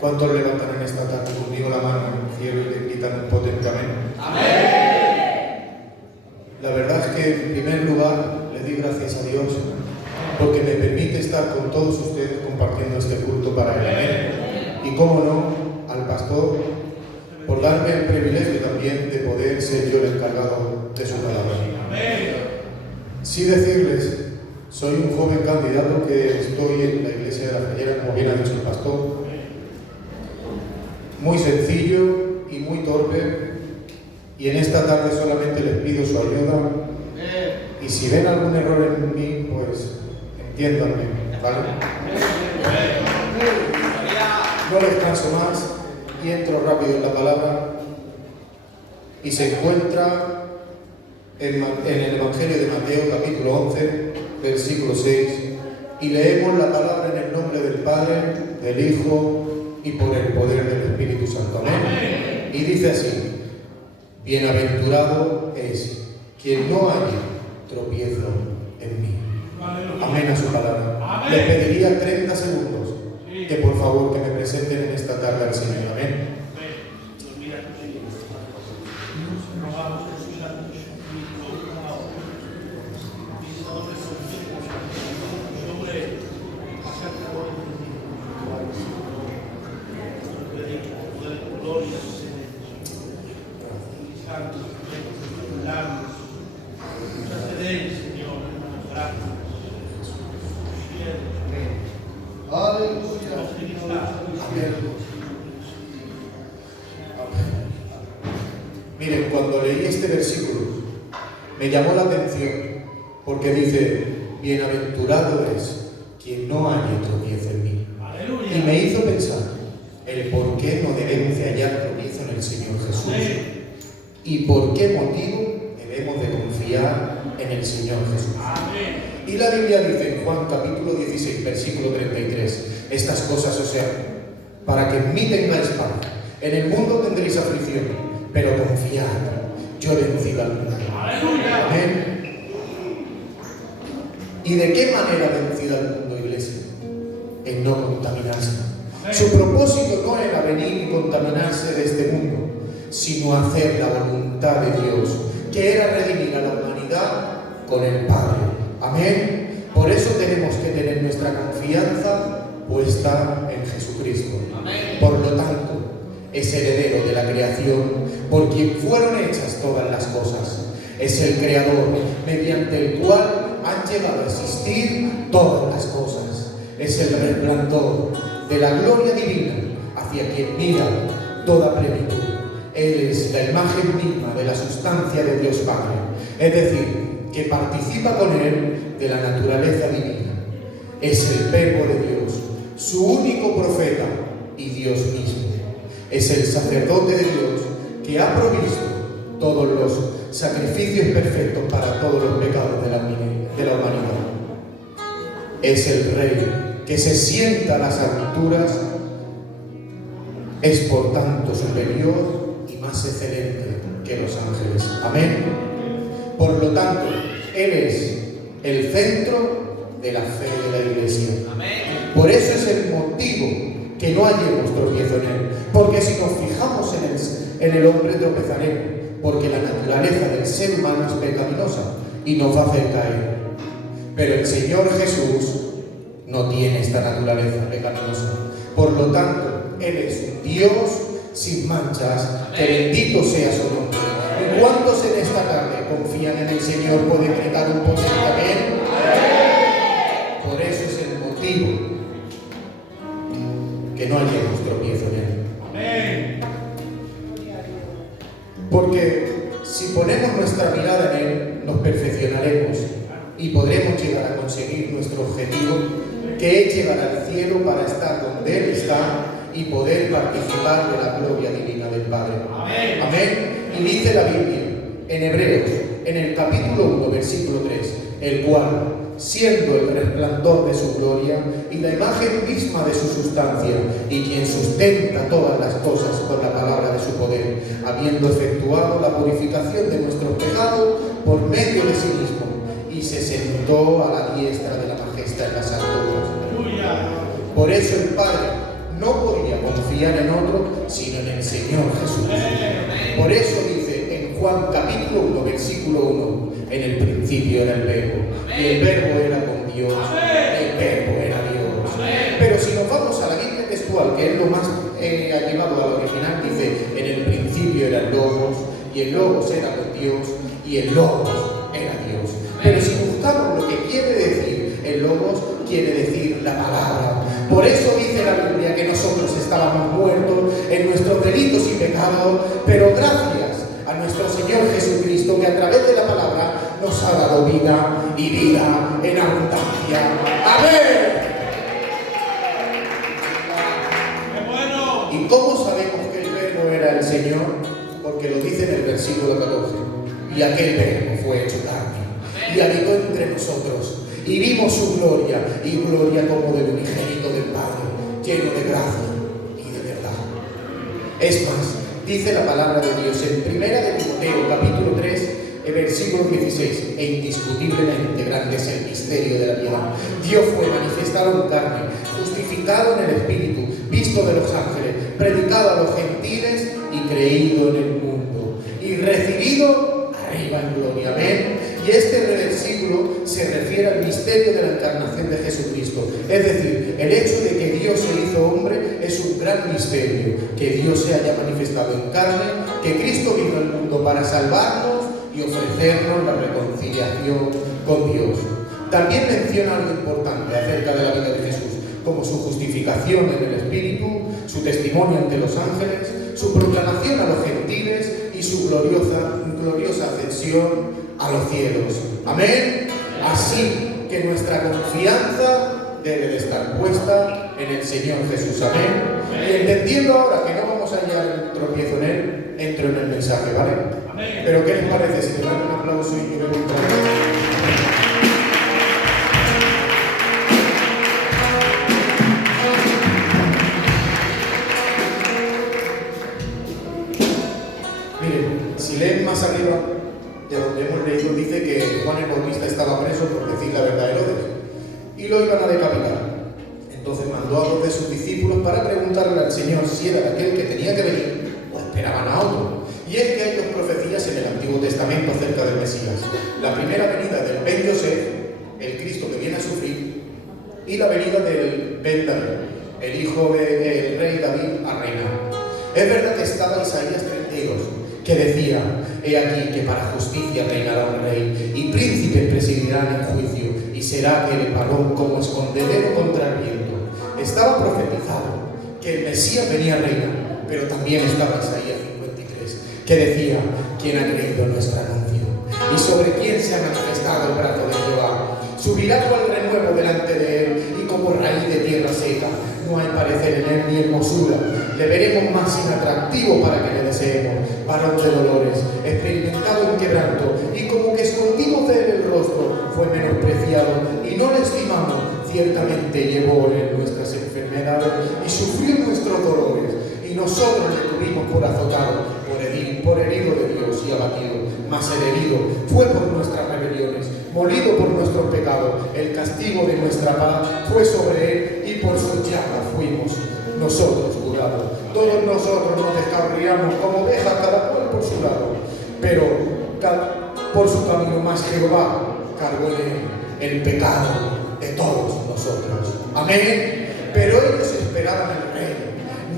¿Cuántos levantan en esta tarde conmigo la mano en el cielo y le gritan un potente amén? ¡Amén! La verdad es que, en primer lugar, le doy gracias a Dios porque me permite estar con todos ustedes compartiendo este culto para Él. Amén. Y cómo no, al pastor, por darme el privilegio también de poder ser yo el encargado de su palabra. Amén. Sí decirles, soy un joven candidato que estoy en la iglesia de la Fallera, como bien ha dicho el pastor, muy sencillo y muy torpe, y en esta tarde solamente les pido su ayuda, y si ven algún error en mí, pues entiéndanme, ¿vale? No les canso más y entro rápido en la palabra, y se encuentra en el Evangelio de Mateo, capítulo 11, versículo 6, y leemos la palabra en el nombre del Padre, del Hijo y por el poder del Espíritu Santo. Amén. Y dice así: bienaventurado es quien no haya tropiezo en mí. Amén a su palabra. Les pediría 30 segundos que por favor que me presenten en esta tarde al Señor. Amén. Miren, cuando leí este versículo me llamó la atención porque dice: bienaventurado es quien no haya tropiezo en mí. Y me hizo pensar el por qué no debemos de hallar tropiezo en el Señor Jesús y por qué motivo debemos de confiar en el Señor Jesús. Y la Biblia dice en Juan capítulo 16, versículo 33, estas cosas os hago para que en mí tengáis paz. En el mundo tendréis aflicción, pero confiad, yo he vencido al mundo. Amén. ¿Y de qué manera ha vencido al mundo, iglesia? En no contaminarse. Su propósito no era venir y contaminarse de este mundo, sino hacer la voluntad de Dios, que era redimir a la humanidad con el Padre. Amén. Por eso tenemos que tener nuestra confianza puesta en Jesucristo. Amén. Por lo tanto, es heredero de la creación, por quien fueron hechas todas las cosas. Es el creador, mediante el cual han llegado a existir todas las cosas. Es el resplandor de la gloria divina, hacia quien mira toda plenitud. Él es la imagen misma de la sustancia de Dios Padre, es decir, que participa con Él de la naturaleza divina. Es el Verbo de Dios, su único profeta y Dios mismo. Es el sacerdote de Dios que ha provisto todos los sacrificios perfectos para todos los pecados de la humanidad. Es el Rey que se sienta a las alturas, es por tanto superior y más excelente que los ángeles. Amén. Por lo tanto, Él es el centro de la fe de la Iglesia. Amén. Por eso es el motivo que no hallemos tropiezo en Él, porque si nos fijamos en el hombre tropezaremos, porque la naturaleza del ser humano es pecaminosa y nos va a hacer caer. Pero el Señor Jesús no tiene esta naturaleza pecaminosa. Por lo tanto, Él es un Dios sin manchas, que bendito sea su nombre. ¿Y cuántos en esta tarde confían en el Señor? ¿Pueden gritar un potente amén? Por eso es el motivo que no hallemos tropiezo en Él. Amén. Porque si ponemos nuestra mirada en Él, nos perfeccionaremos y podremos llegar a conseguir nuestro objetivo, que es llegar al cielo para estar donde Él está y poder participar de la gloria divina del Padre. Amén. Amén. Y dice la Biblia en Hebreos, en el capítulo 1, versículo 3, el cual, siendo el resplandor de su gloria y la imagen misma de su sustancia, y quien sustenta todas las cosas con la palabra de su poder, habiendo efectuado la purificación de nuestros pecados por medio de sí mismo, y se sentó a la diestra de la majestad en las alturas. Por eso el Padre no podía confiar en otro, sino en el Señor Jesucristo. Por eso dice en Juan capítulo 1, versículo 1, en el principio era el Verbo, y el Verbo era con Dios, y el Verbo era Dios. Pero si nos vamos a la Biblia textual, que es lo más llevado al original, dice, en el principio era el Logos, y el Logos era con Dios, y el Logos era Dios. Pero si buscamos lo que quiere decir el Logos, quiere decir la palabra. Por eso dice la Biblia que nosotros estábamos muertos en nuestros delitos y pecados, pero gracias a nuestro Señor Jesucristo, que a través de la palabra nos ha dado vida y vida en abundancia. ¡Amén! ¿Y cómo sabemos que el Verbo era el Señor? Porque lo dice en el versículo 14. Y aquel Verbo fue hecho carne y habitó entre nosotros, y vimos su gloria, y gloria como del unigénito del Padre, lleno de gracia y de verdad. Es más, dice la palabra de Dios en 1 de Timoteo capítulo 3, versículo 16, e indiscutiblemente grande es el misterio de la piedad. Dios fue manifestado en carne, justificado en el Espíritu, visto de los ángeles, predicado a los gentiles y creído en el mundo, y recibido arriba en gloria. Amén. Y este versículo se refiere al misterio de la encarnación de Jesucristo. Es decir, el hecho de que Dios se hizo hombre es un gran misterio. Que Dios se haya manifestado en carne, que Cristo vino al mundo para salvarnos y ofrecernos la reconciliación con Dios. También menciona algo importante acerca de la vida de Jesús, como su justificación en el Espíritu, su testimonio ante los ángeles, su proclamación a los gentiles y su gloriosa ascensión a los cielos. Amén. Así que nuestra confianza debe de estar puesta en el Señor Jesús. Amén. Y entendiendo ahora que no vamos a hallar tropiezo en él, entro en el mensaje, ¿vale? Amén. Pero ¿qué les parece si le dan un aplauso y yo le doy un Miren, si leen más arriba de donde hemos leído, dice que Juan el Bautista estaba preso por decir la verdad a Herodes y lo iban a decapitar. Entonces mandó a dos de sus discípulos para preguntarle al Señor si era aquel que tenía que venir o esperaban a otro. Y es que hay dos profecías en el Antiguo Testamento acerca del Mesías: la primera venida del Ben Yosef, el Cristo que viene a sufrir, y la venida del Ben David, el hijo del rey David, a reinar. Es verdad que estaba Isaías 32, que decía: he aquí que para justicia reinará un rey, y príncipes presidirán en juicio, y será aquel varón como escondedero contra el viento. Estaba profetizado que el Mesías venía a reinar, pero también estaba Isaías 53, que decía: ¿quién ha creído nuestro anuncio? ¿Y sobre quién se ha manifestado el brazo de Jehová? Subirá cual renuevo delante de él, y como raíz de tierra seca. No hay parecer en él ni hermosura. Le veremos más inatractivo para que le deseemos. Varón de dolores, experimentado en quebranto, y como que escondimos de él el rostro, fue menospreciado, y no le estimamos. Ciertamente llevó él nuestras enfermedades, y sufrió nuestros dolores. Y nosotros le tuvimos por azotado, por herido de Dios y abatido. Mas el herido fue por nuestras rebeliones, molido por nuestros pecados. El castigo de nuestra paz fue sobre él, y por sus llagas fuimos nosotros curados. Todos nosotros nos descarriamos como ovejas, cada cual por su lado. Pero por su camino más Jehová cargó en él el pecado de todos nosotros. Amén. Pero ellos esperaban al rey,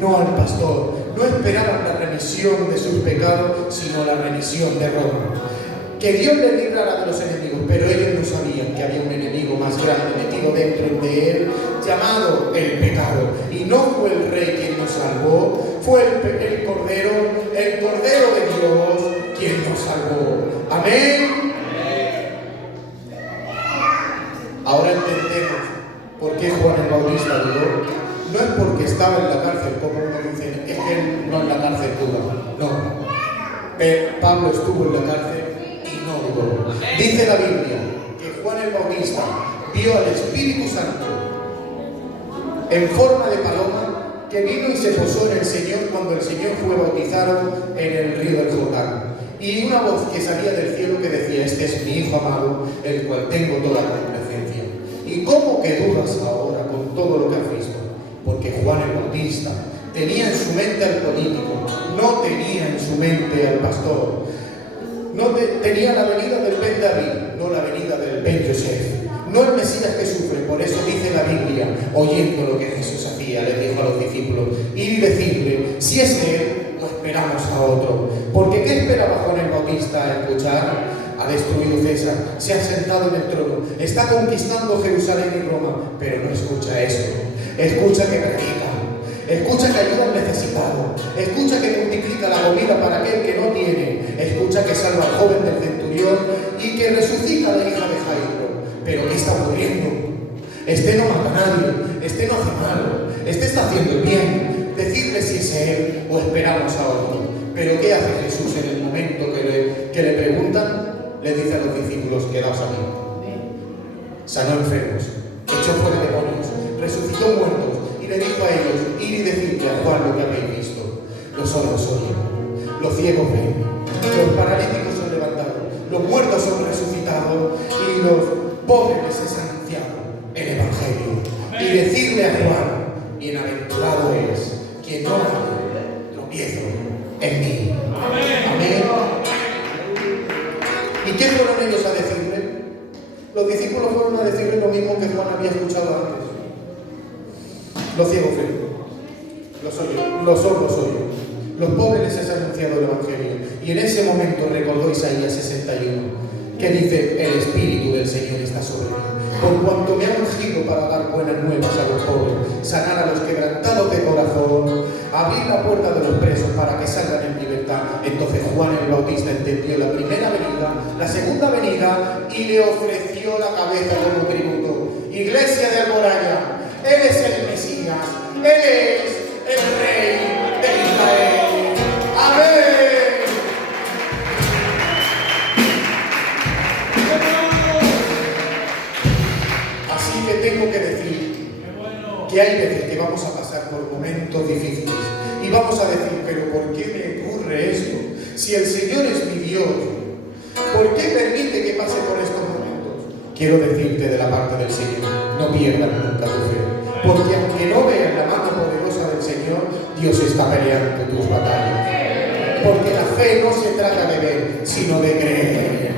no al pastor. No esperaban la remisión de sus pecados, sino la remisión de Roma. Que Dios les librara de los enemigos, pero ellos no sabían que había un enemigo más grande metido dentro de él, llamado el pecado. Y no fue el rey quien nos salvó, fue el Cordero de Dios quien nos salvó. Amén. Ahora entendemos por qué Juan el Bautista dudó. No es porque estaba en la cárcel, como uno dice, es que él no en la cárcel duda. No. Pablo estuvo en la cárcel y no dudó. Dice la Biblia que Juan el Bautista vio al Espíritu Santo en forma de paloma que vino y se posó en el Señor cuando el Señor fue bautizado en el río del Jordán. Y una voz que salía del cielo que decía: este es mi Hijo amado, el cual tengo toda la complacencia. ¿Y cómo que dudas ahora con todo lo que has visto? porque Juan el Bautista tenía en su mente al político, no tenía en su mente al pastor. Tenía la venida del Ben David, no la venida del Ben Yosef. No el Mesías que sufre. Por eso dice la Biblia, oyendo lo que Jesús hacía, le dijo a los discípulos, ir y decirle, si es él, o esperamos a otro. Porque ¿qué esperaba Juan el Bautista a escuchar? Ha destruido César, se ha sentado en el trono, está conquistando Jerusalén y Roma, pero no escucha esto. Escucha que predica, escucha que ayuda al necesitado, escucha que multiplica la comida para aquel que no tiene, escucha que salva al joven del centurión y que resucita a la hija de Jairo. Pero ¿qué está ocurriendo? Este no mata a nadie, este no hace mal, este está haciendo el bien. Decirle si es él o esperamos a otro. Pero ¿qué hace Jesús en el momento que le preguntan? Le dice a los discípulos, quedaos aquí. Sanó enfermos, echó fuera demonios, resucitó muertos y le dijo a ellos, ir y decirle a Juan lo que habéis visto. Los sordos oyen, los ciegos ven, los paralíticos son levantados, los muertos son resucitados y los pobres les es anunciado el Evangelio. Y decirle a Juan, bienaventurado es quien no hace tropiezo en mí. Amén. ¿Y qué fueron ellos a decirle? Los discípulos fueron a decirle lo mismo que Juan había escuchado antes. Los ciegos ven, los sordos oyen, los pobres les es anunciado el Evangelio. Y en ese momento recordó Isaías 61, que dice, el Espíritu del Señor está sobre mí, por cuanto me ha ungido para dar buenas nuevas a los pobres, sanar a los quebrantados de corazón, abrir la puerta de los presos para que salgan en libertad. Entonces Juan el Bautista entendió la primera venida, la segunda venida y le ofreció la cabeza como tributo. Iglesia de Alboraya, Él es el Mesías, Él es el Rey de Israel. Amén. Tengo que decir que hay veces que vamos a pasar por momentos difíciles y vamos a decir, pero ¿por qué me ocurre esto? Si el Señor es mi Dios, ¿por qué permite que pase por estos momentos? Quiero decirte de la parte del Señor, no pierdas nunca tu fe, porque aunque no veas la mano poderosa del Señor, Dios está peleando tus batallas, porque la fe no se trata de ver, sino de creer.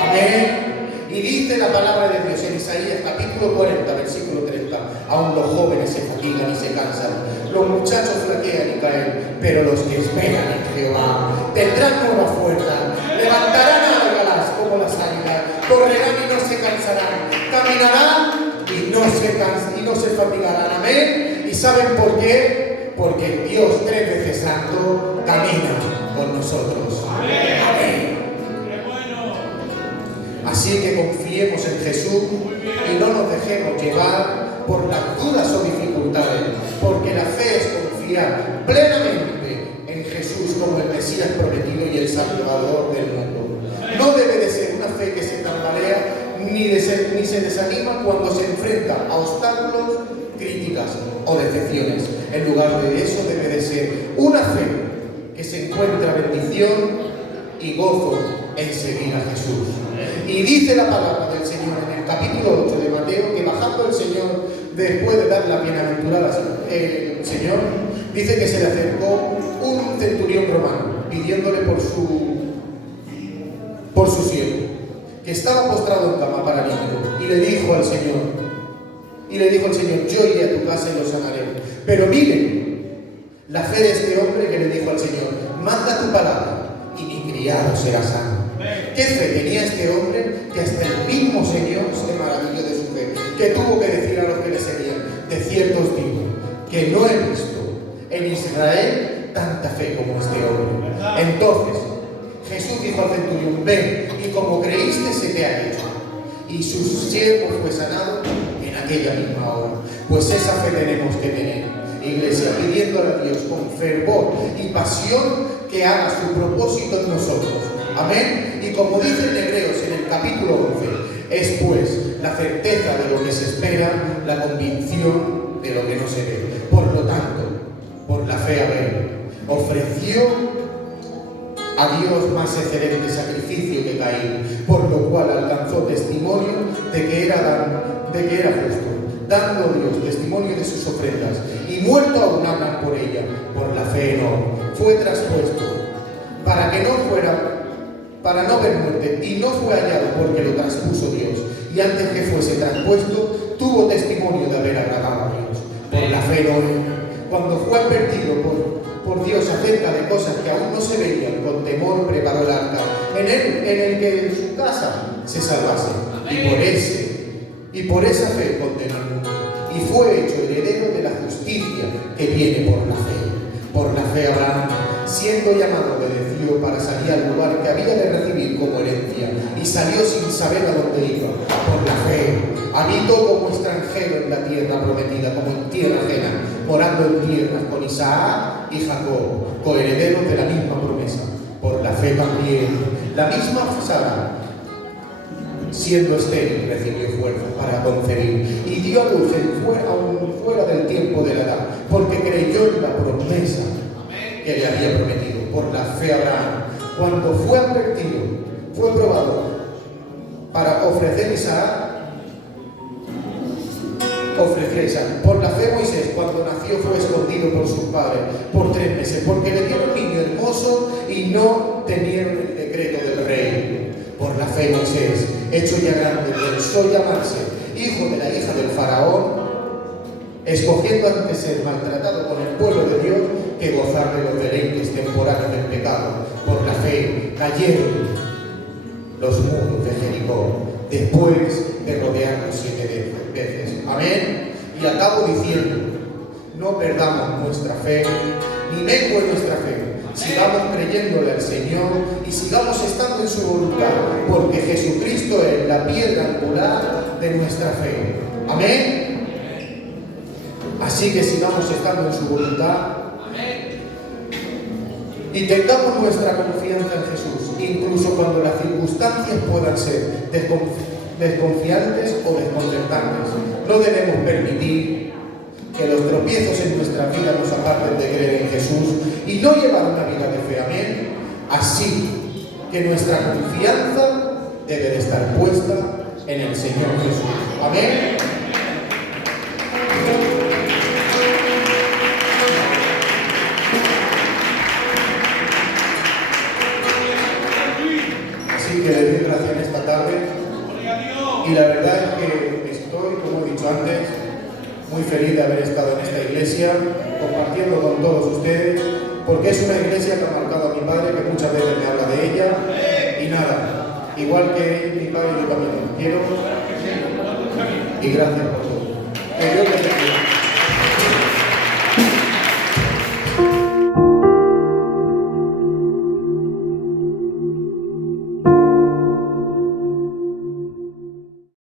Amén. Y dice la palabra de Dios en Isaías capítulo 40, versículo 30, aún los jóvenes se fatigan y se cansan, los muchachos flaquean y caen, pero los que esperan en Jehová tendrán nueva fuerza, levantarán alas como las águilas, correrán y no se cansarán, caminarán y no se fatigarán. Amén. ¿Y saben por qué? Porque el Dios 3 veces santo camina con nosotros. Amén. Amén. Así que confiemos en Jesús y no nos dejemos llevar por las dudas o dificultades, porque la fe es confiar plenamente en Jesús como el Mesías prometido y el Salvador del mundo. No debe de ser una fe que se tambalea ni se desanima cuando se enfrenta a obstáculos, críticas o decepciones. En lugar de eso debe de ser una fe que se encuentra bendición y gozo en seguir a Jesús. Y dice la palabra del Señor en el capítulo 8 de Mateo que bajando el Señor, después de dar las bienaventuradas, el Señor dice que se le acercó un centurión romano pidiéndole por su siervo, que estaba postrado en cama paralítico, y le dijo al Señor, yo iré a tu casa y lo sanaré. Pero miren la fe de este hombre que le dijo al Señor, manda tu palabra y mi criado será sano. ¿Qué fe tenía este hombre que hasta el mismo Señor se maravilló de su fe? Que tuvo que decir a los que le seguían, de cierto os digo, que no he visto en Israel tanta fe como este hombre. Entonces Jesús dijo al centurión, ven, y como creíste se te ha hecho. Y su siervo fue sanado en aquella misma hora. Pues esa fe tenemos que tener, iglesia, pidiéndole a Dios con fervor y pasión que haga su propósito en nosotros. Amén. Y como dice en Hebreos en el capítulo 11, es pues la certeza de lo que se espera, la convicción de lo que no se ve. Por lo tanto, por la fe Abel ofreció a Dios más excelente sacrificio que Caín, por lo cual alcanzó testimonio de que era justo, dando Dios testimonio de sus ofrendas, y muerto aún hablan por ella, por la fe no, fue traspuesto, para no ver muerte, y no fue hallado porque lo traspuso Dios, y antes que fuese traspuesto, tuvo testimonio de haber agradado a Dios. Por la fe no, cuando fue advertido por Dios acerca de cosas que aún no se veían, con temor preparó el arca, en el que en su casa se salvase, y por esa fe condenó al mundo, y fue hecho heredero de la justicia que viene por la fe. Por la fe Abraham, siendo llamado, obedeció para salir al lugar que había de recibir como herencia, y salió sin saber a dónde iba. Por la fe habitó como extranjero en la tierra prometida, como en tierra ajena, morando en tierras con Isaac y Jacob, coherederos de la misma promesa. Por la fe también la misma Sara, siendo estéril, recibió fuerza para concebir, y dio a luz aún fuera del tiempo de la edad, porque creyó en la promesa que le había prometido. Por la fe Abraham, cuando fue advertido, fue probado para ofrecer Isaac. Por la fe Moisés, cuando nació, fue escondido por sus padres por 3 meses, porque le dieron un niño hermoso y no tenían el decreto del rey. Por la fe Moisés, hecho ya grande, pensó llamarse hijo de la hija del faraón, escogiendo antes ser maltratado con el pueblo de Dios que gozar de los deleites temporales del pecado. Por la fe cayeron los muros de Jericó, después de rodearlos 7 veces. Amén. Y acabo diciendo, no perdamos nuestra fe, ni mengue nuestra fe. Sigamos creyéndole al Señor y sigamos estando en su voluntad, porque Jesucristo es la piedra angular de nuestra fe. Amén. Así que sigamos estando en su voluntad y tengamos nuestra confianza en Jesús, incluso cuando las circunstancias puedan ser desconfiantes o desconcertantes. No debemos permitir que los tropiezos en nuestra vida nos aparten de creer en Jesús y no llevar una vida de fe. Amén. Así que nuestra confianza debe de estar puesta en el Señor Jesús. Amén. Así que le doy gracias en esta tarde, y la verdad es que estoy, como he dicho antes, muy feliz de haber estado en esta iglesia, compartiendo con todos ustedes, porque es una iglesia que ha marcado a mi padre, que muchas veces me habla de ella, y nada, igual que mi padre, yo también lo quiero, y gracias por todo. Que Dios les bendiga.